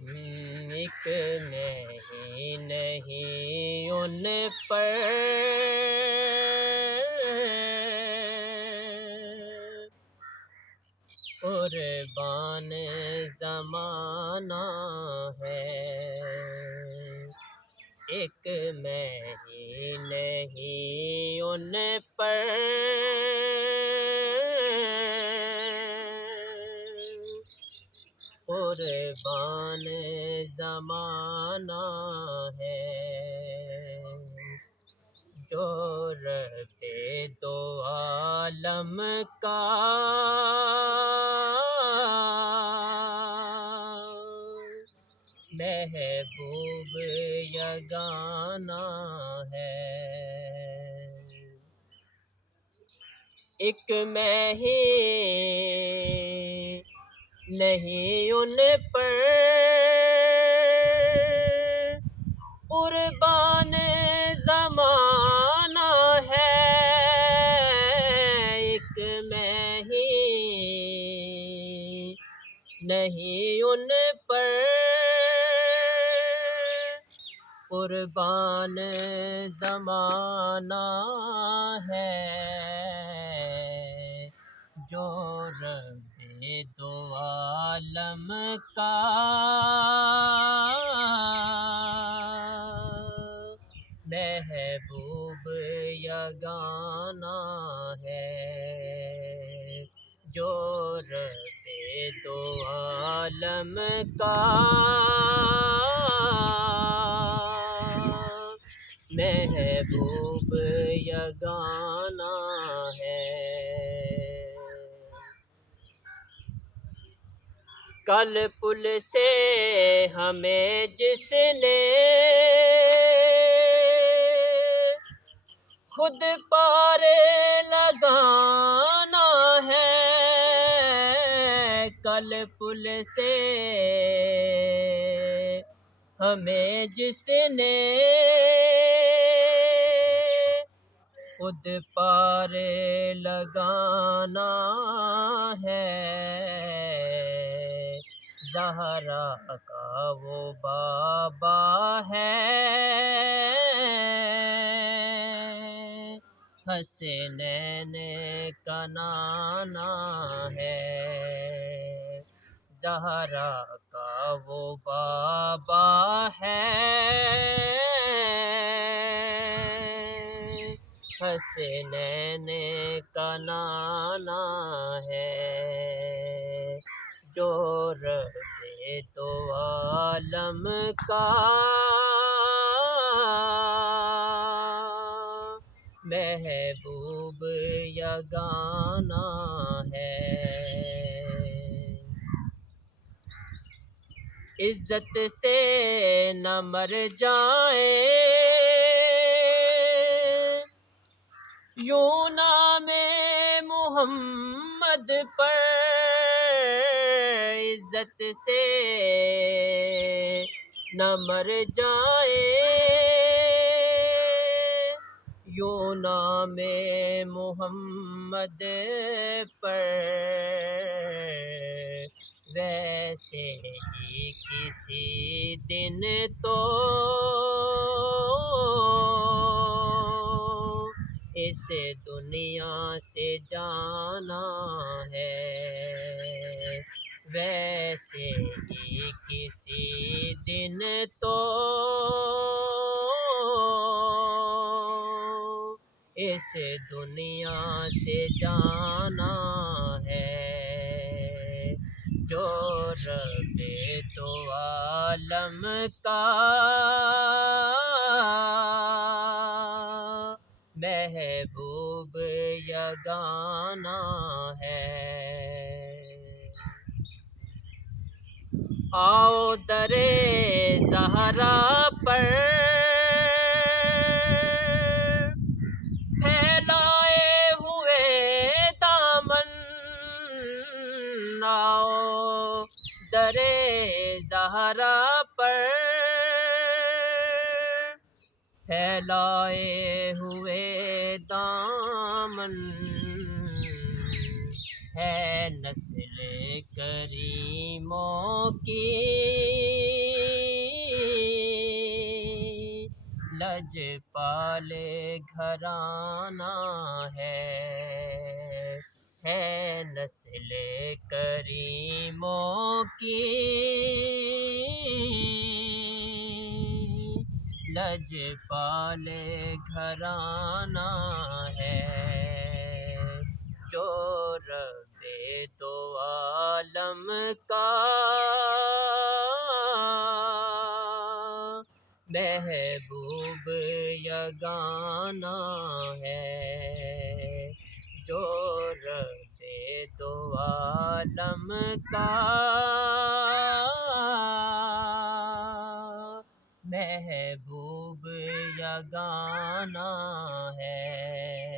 ایک میں ہی نہیں ان پر قربان زمانہ ہے، ایک میں ہی نہیں ان پر قربان زمانہ ہے، جو رب دو عالم کا محبوب یگانہ ہے، ایک میں ہی نہیں ان پر قربان زمانہ ہے، ایک میں ہی نہیں ان پر قربان زمانہ ہے، جو رب دو عالم کا محبوب یگانہ ہے، جو رب دو عالم کا محبوب یگانہ ہے۔ کل پل سے ہمیں جس نے خود پار لگانا ہے، کل پل سے ہمیں جس نے خود پار لگانا ہے، زہرا کا وہ بابا ہے، حسنین کا نانا ہے، زہرا کا وہ بابا ہے، حسنین کا نانا ہے، جو رب دو عالم کا محبوب یگانہ ہے، عزت سے نہ مر جائیں یوں نام محمد پر، عزت سے نہ مر جائیں یوں نام محمد پر، ویسے ہی کسی دن تو اس دنیا سے جانا ہے، ویسے ہی کسی دن تو اس دنیا سے جانا ہے، جو رب دو عالم کا محبوب یگانہ ہے۔ آؤ در زہرا پر پھیلائے ہوئے دامن، آؤ در زہرا پر پھیلائے ہوئے دامن، ہے نسل کریموں کی لج پالے گھرانہ ہے نسل کریموں کی لج پالے گھرانہ ہے، جو رب دو عالم کا محبوب یگانہ ہے، جو رب دو عالم کا محبوب یگانہ ہے۔